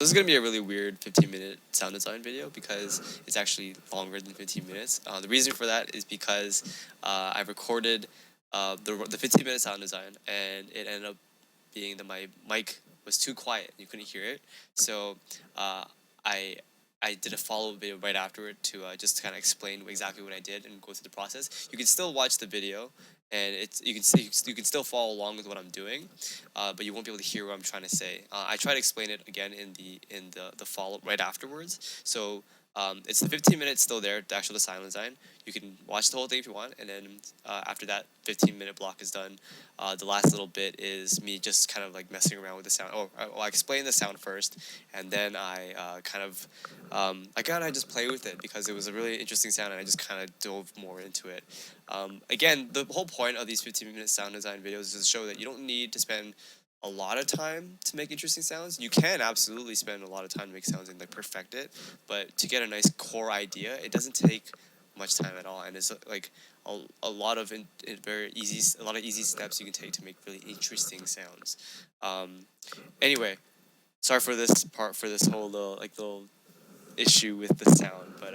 This is going to be a really weird 15-minute sound design video because it's actually longer than 15 minutes. The reason for that is because I recorded the 15-minute sound design, and it ended up being that my mic was too quiet. You couldn't hear it. So I did a follow-up video right afterward to just kind of explain exactly what I did and go through the process. You can still watch the video, and you can still follow along with what I'm doing, but you won't be able to hear what I'm trying to say. I try to explain it again in the follow right afterwards. So it's the 15 minutes still there, the actual sound design. You can watch the whole thing if you want, and then after that 15-minute block is done, the last little bit is me just kind of like messing around with the sound. I explain the sound first, and then I I just play with it because it was a really interesting sound, and I just kind of dove more into it. Again, the whole point of these 15-minute sound design videos is to show that you don't need to spend a lot of time to make interesting sounds. You can absolutely spend a lot of time to make sounds and like perfect it, but to get a nice core idea, it doesn't take much time at all, and it's like a lot of easy steps you can take to make really interesting sounds. Anyway, sorry for this whole little issue with the sound, but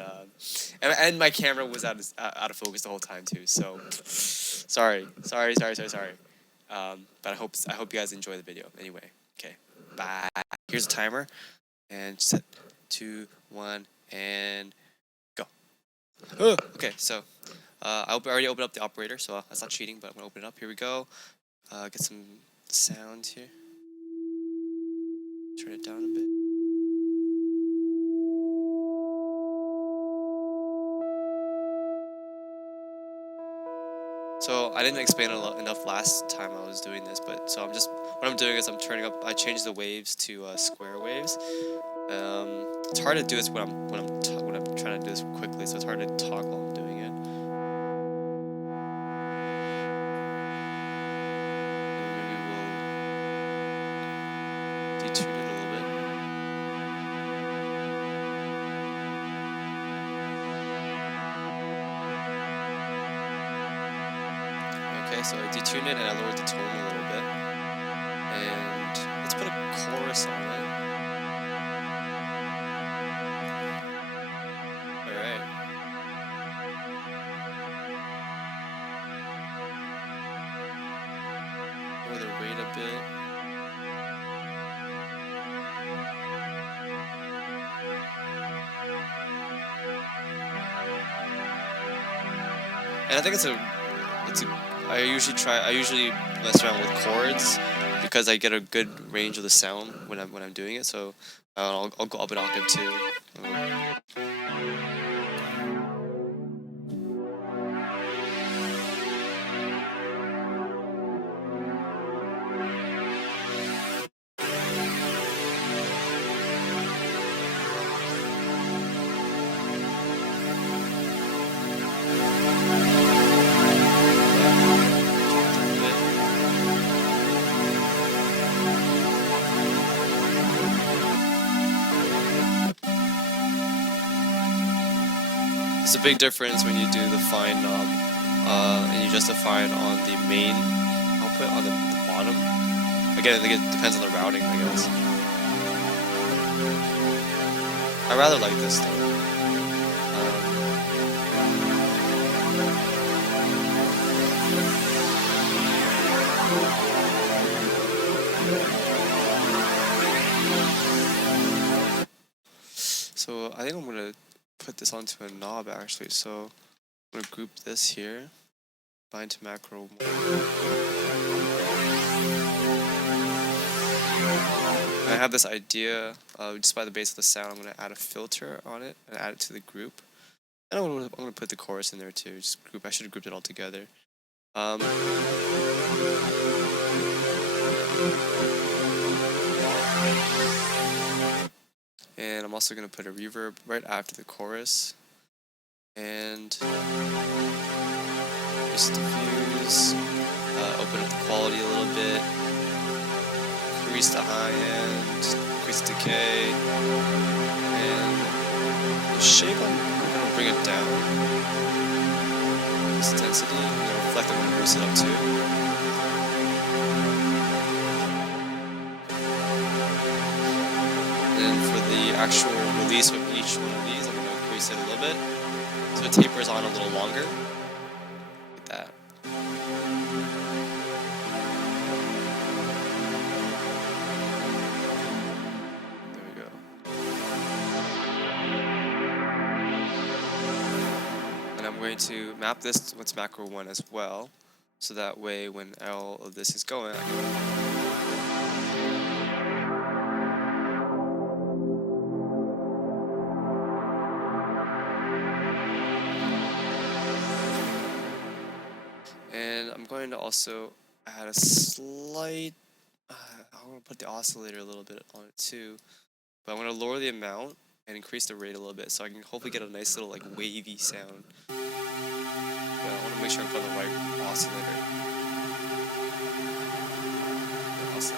and my camera was out of focus the whole time too. So sorry. But I hope you guys enjoy the video. Anyway, okay, bye. Here's a timer, and set 2, 1, and go. Oh, okay, so I already opened up the operator, so that's not cheating, but I'm gonna open it up. Here we go. Get some sound here. Turn it down a bit. So I didn't explain it enough last time I was doing this, but so what I'm doing is I'm turning up. I changed the waves to square waves. It's hard to do this when I'm trying to do this quickly, so it's hard to talk while I'm doing it. And maybe we'll detune it a little bit. Okay, so I detuned it and I lowered the tone a little bit. And let's put a chorus on it. Alright. Lower the rate a bit. And I think I usually mess around with chords because I get a good range of the sound when I'm doing it. So I'll go up an octave too. It's a big difference when you do the fine knob and you just define on the main output on the bottom. Again, it depends on the routing, I guess. I rather like this though. So I think I'm gonna put this onto a knob actually. So I'm gonna group this here, bind to macro. I have this idea just by the base of the sound. I'm gonna add a filter on it and add it to the group. And I'm gonna put the chorus in there too. Just group. I should have grouped it all together. And I'm also going to put a reverb right after the chorus. And just diffuse, open up the quality a little bit, increase the high end, increase the decay, and the shape I'm going to bring it down. This intensity, I'm going to reflect it and boost it up too. And for the actual release of each one of these, I'm going to increase it a little bit so it tapers on a little longer. Like that. There we go. And I'm going to map this with macro 1 as well, so that way when all of this is going, I can and I'm going to also add a slight, I want to put the oscillator a little bit on it too, but I'm going to lower the amount and increase the rate a little bit so I can hopefully get a nice little like wavy sound. But I want to make sure I put the right oscillator. Awesome.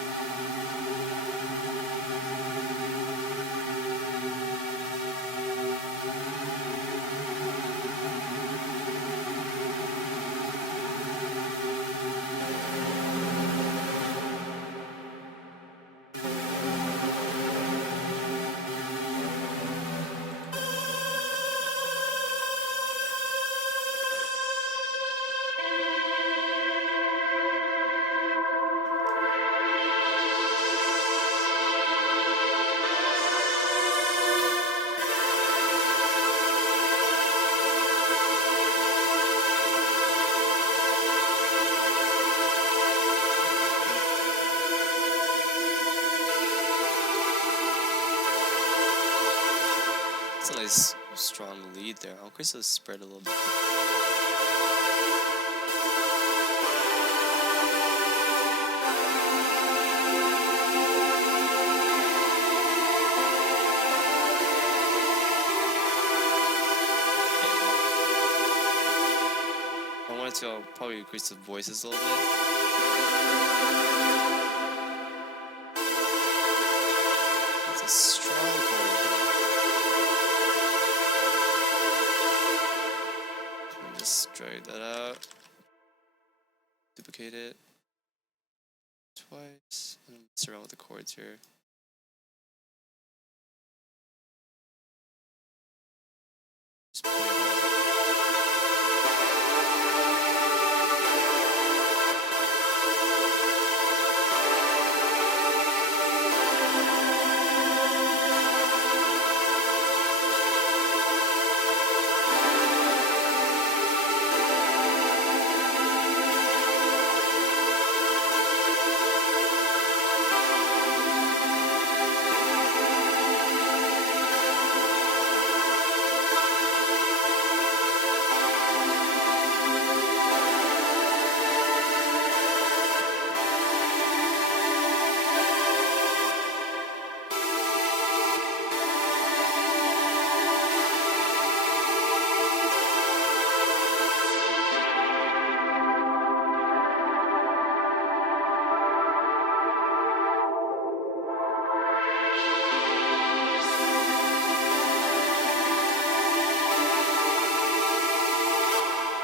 That's a nice strong lead there. I'll increase the spread a little bit. If I wanted to, I'll probably increase the voices a little bit. That's a strong chord. Just drag that out, duplicate it twice, and mess around with the chords here. Just play it out.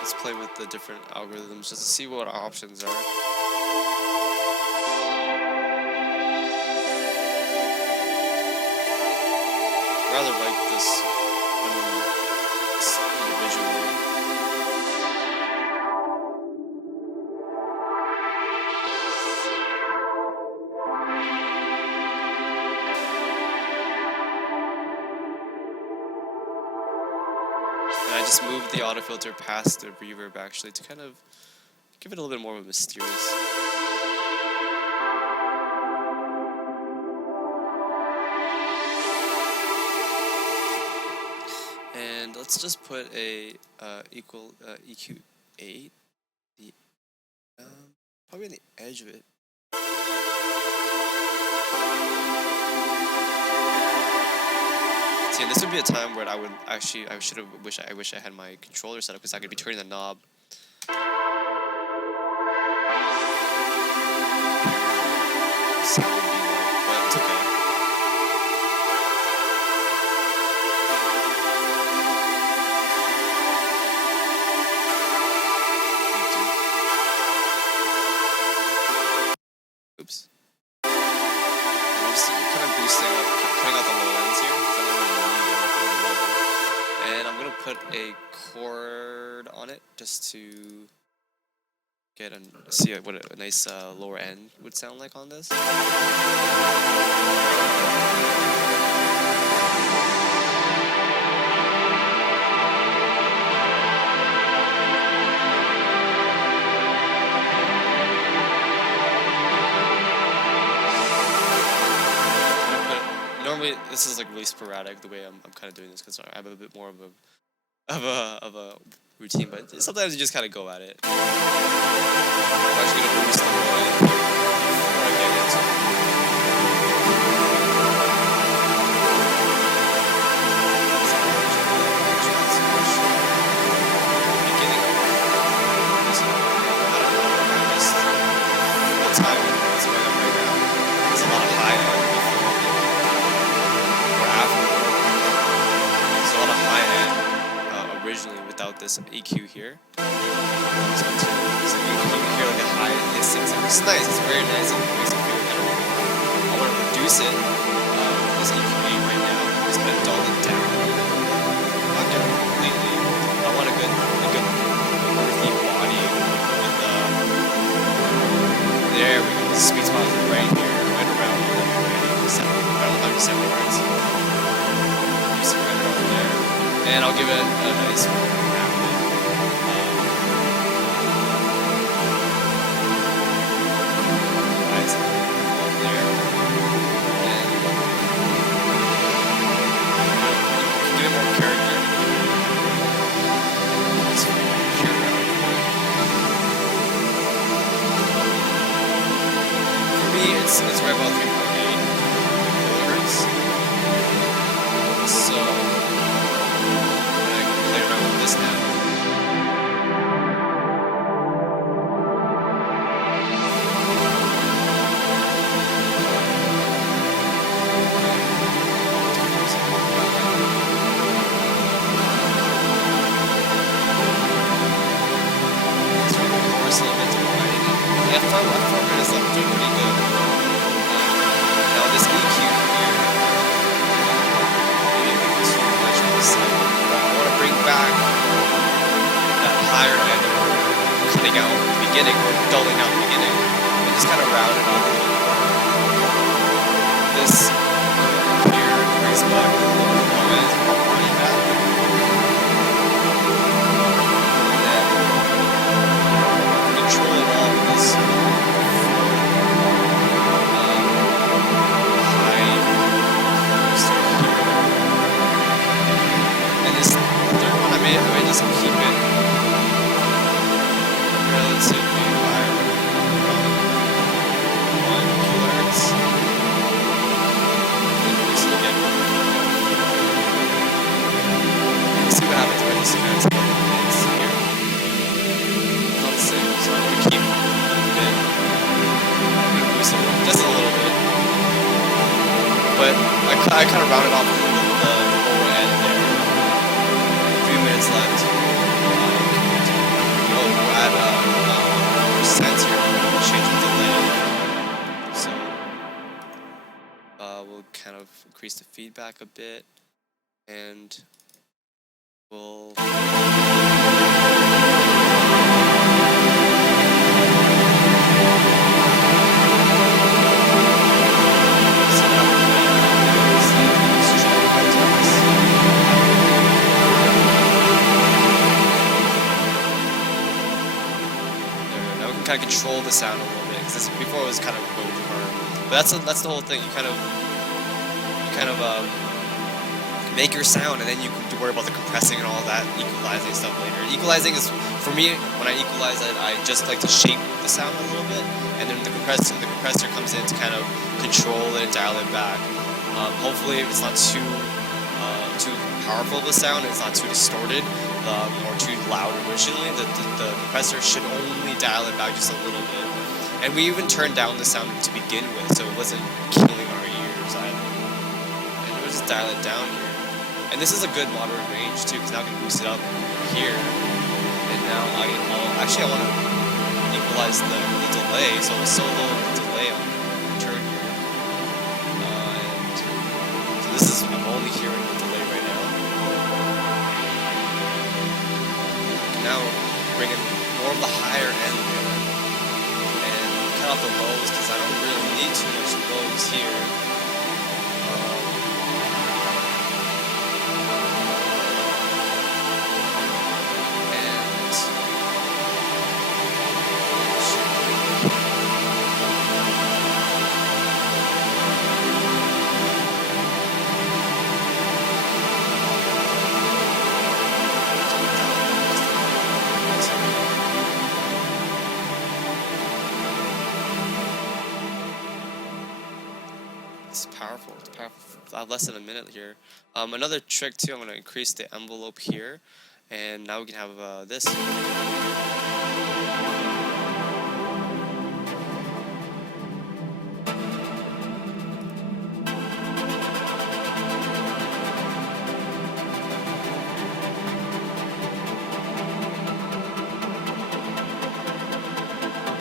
Let's play with the different algorithms just to see what our options are. I rather like this individually. And I just moved the auto filter past the reverb actually to kind of give it a little bit more of a mysterious. And let's just put a equal EQ8, the probably on the edge of it. See, and this would be a time where I wish I had my controller set up because I could be turning the knob. Sound would be low, but it's okay. Oops. I'm just kind of boosting up, cutting out the low put a chord on it just to get see what a nice lower end would sound like on this. Normally, this is like really sporadic the way I'm kind of doing this because I have a bit more of a routine, but sometimes you just kind of go at it. I'm actually gonna boost the volume before I get into it. Beginning of this, I don't know. I'm just full time is where I'm right now. There's a lot of high end before or after. There's a lot of high end. Originally without this EQ here. So you can hear like a high hissing sound. It's nice, it's very nice, and it makes me feel kind of really good. I want to reduce it with this EQ right now. Just kind of dull it down. Not down completely. I want a good earthy body with there we go. The sweet spot is right here, right around 197 hertz. Use it right around there. And I'll give it a nice nice up there. And give it more character. For me, it's right about 3.8 kilohertz. So this now. Coarse a little bit to wide. The LFO Waveform is like doing pretty good. Now this EQ here, maybe a bit too much on the side. I want to bring back that higher end of cutting out the beginning or dulling out the beginning and just kind of round it off a little more. This here brings back the low end harmony back. And then control it all with this high booster here. And this third one I might just keep it relatively high, around 1 kilohertz. And boost it again. Let's see what happens when I just kind of tell the things here. Not the same, so I'm gonna keep it. I'm gonna boost it just a little bit. But I kind of rounded off the lower end there. 3 minutes left. We'll add percent here, change the delay. So we'll kind of increase the feedback a bit, and we'll kind of control the sound a little bit because before it was kind of over, but that's the whole thing. You kind of make your sound, and then you can worry about the compressing and all that equalizing stuff later. Equalizing is, for me, when I equalize it, I just like to shape the sound a little bit, and then the compressor comes in to kind of control it and dial it back. Hopefully, it's not too powerful of a sound, it's not too distorted or too loud originally. The compressor should only dial it back just a little bit. And we even turned down the sound to begin with, so it wasn't killing our ears either. And we'll just dial it down here. And this is a good moderate range too, because now I can boost it up here. And now I want to equalize the delay, so it's so low delay on the turn here. And so this is, I'm only hearing the delay right now. envelopes here. It's powerful. It's powerful. I have less than a minute here. Another trick too. I'm going to increase the envelope here, and now we can have this.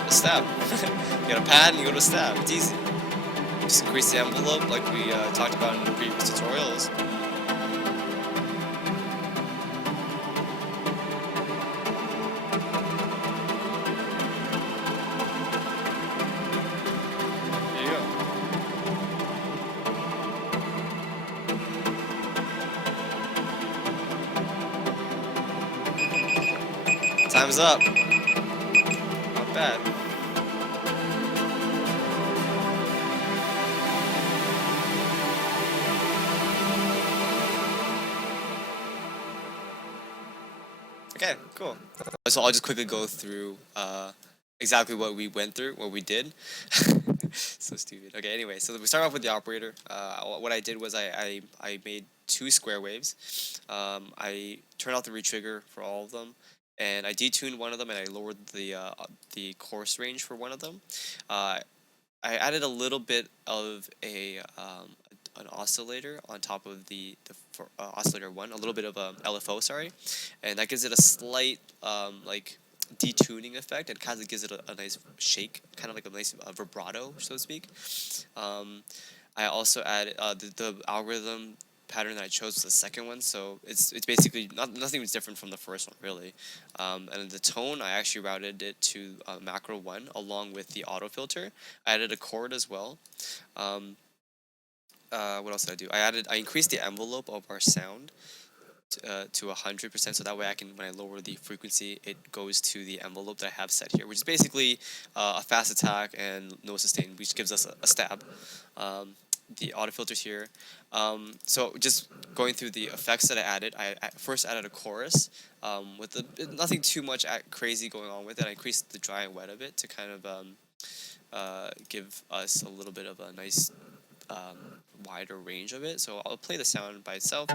A stab. You got a pad and you go to a stab. It's easy. Just increase the envelope like we talked about in the previous tutorials. There you go. Time's up. Not bad. Okay, cool. So I'll just quickly go through exactly what we went through, what we did. So stupid. Okay, anyway, so we start off with the operator. What I did was I made 2 square waves. I turned off the retrigger for all of them, and I detuned one of them, and I lowered the coarse range for one of them. I added a little bit of an oscillator on top of the oscillator 1, a little bit of LFO, sorry, and that gives it a slight like detuning effect, and kind of gives it a nice shake, kind of like a nice vibrato, so to speak. I also added the algorithm pattern that I chose was the second one, so it's basically nothing was different from the first one, really. And the tone, I actually routed it to macro 1 along with the auto filter. I added a chord as well. What else did I do? I increased the envelope of our sound to 100%, so that way when I lower the frequency, it goes to the envelope that I have set here, which is basically a fast attack and no sustain, which gives us a stab. The auto filters here. So just going through the effects that I added, I first added a chorus with nothing too much crazy going on with it. I increased the dry and wet of it to kind of give us a little bit of a nice wider range of it. So I'll play the sound by itself.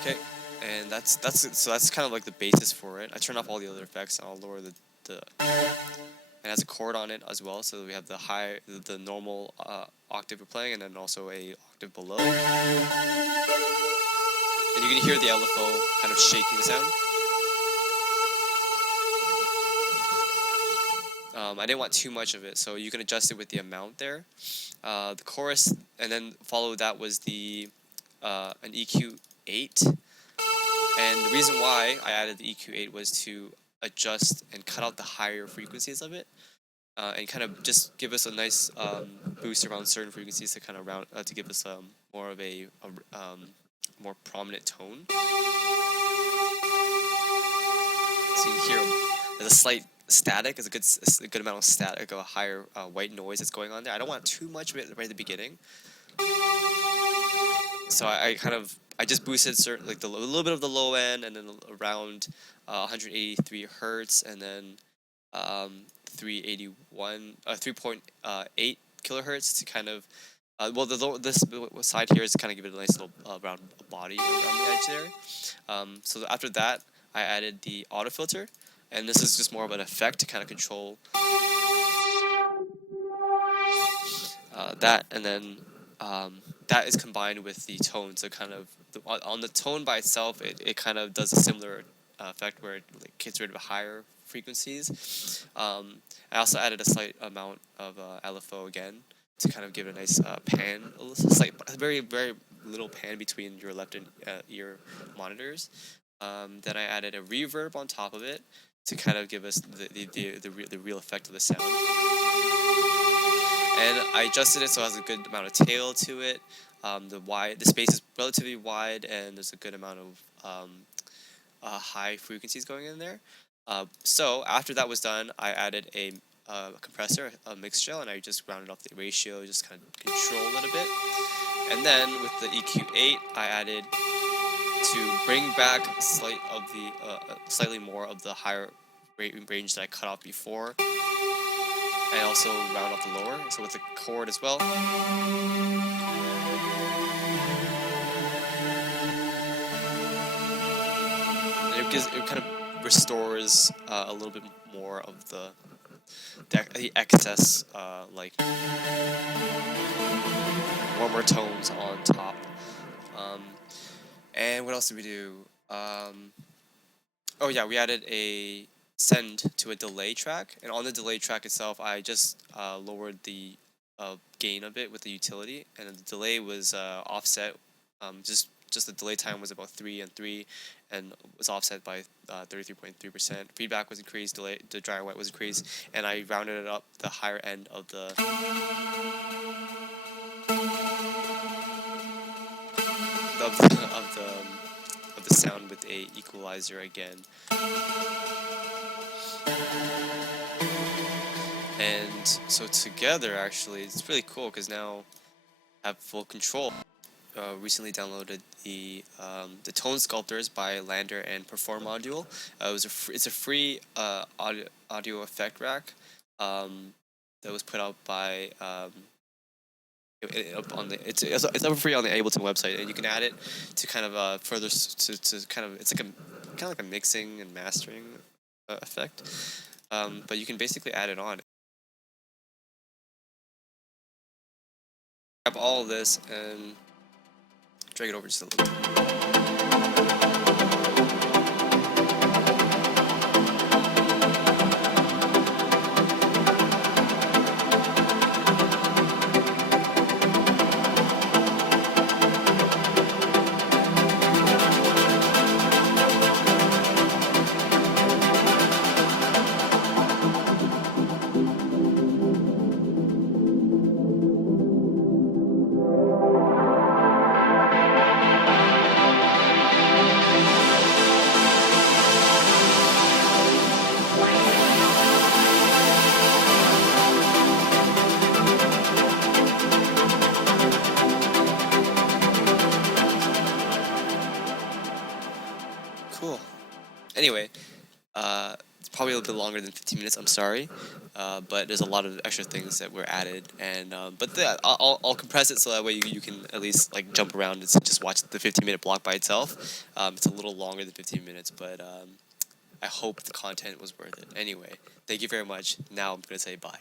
Okay, and that's kind of like the basis for it. I turn off all the other effects, and I'll lower the and has a chord on it as well, so we have the normal octave we're playing, and then also a octave below. And you can hear the LFO kind of shaking the sound. I didn't want too much of it, so you can adjust it with the amount there. The chorus, and then follow that was an EQ8. And the reason why I added the EQ8 was to adjust and cut out the higher frequencies of it, and kind of just give us a nice boost around certain frequencies to kind of to give us more of a more prominent tone. So you can hear there's a slight static, is a good amount of static, a higher white noise that's going on there. I don't want too much of it right at the beginning. So I just boosted a little bit of the low end, and then around 183 hertz, and then 3.8 kilohertz to kind of this side here is to kind of give it a nice little round body around the edge there. So after that, I added the auto filter, and this is just more of an effect to kind of control that, and then that is combined with the tone. So kind of on the tone by itself, it kind of does a similar effect where it gets rid of higher frequencies. I also added a slight amount of LFO again to kind of give it a nice pan, a very little pan between your left and ear monitors. Then I added a reverb on top of it, to kind of give us the real effect of the sound. And I adjusted it so it has a good amount of tail to it. The space is relatively wide, and there's a good amount of high frequencies going in there. So after that was done, I added a compressor, a mix gel, and I just rounded off the ratio, just kind of control it a bit. And then with the EQ8, I added to bring back slightly more of the higher range that I cut off before, and also round off the lower. So with the chord as well. And it kind of restores a little bit more of the excess, like warmer tones on top. And what else did we do? Oh yeah, we added a send to a delay track, and on the delay track itself, I just lowered the gain a bit with the utility, and the delay was offset. Just the delay time was about 3 and 3, and was offset by 33.3%. Feedback was increased, the dry and wet was increased, and I rounded it up the higher end of the of the sound with a equalizer again. And so together, actually, it's really cool because now I have full control. Recently downloaded the Tone Sculptors by Lander and Perform module. It's a free audio effect rack that was put out by it's up free on the Ableton website, and you can add it to kind of further to kind of it's like kind of like a mixing and mastering effect. But you can basically add it on. Grab all of this and drag it over just a little bit. Cool. Anyway, it's probably a little bit longer than 15 minutes. I'm sorry, but there's a lot of extra things that were added, and I'll compress it so that way you can at least like jump around and just watch the 15-minute block by itself. It's a little longer than 15 minutes, but I hope the content was worth it. Anyway, thank you very much. Now I'm gonna say bye.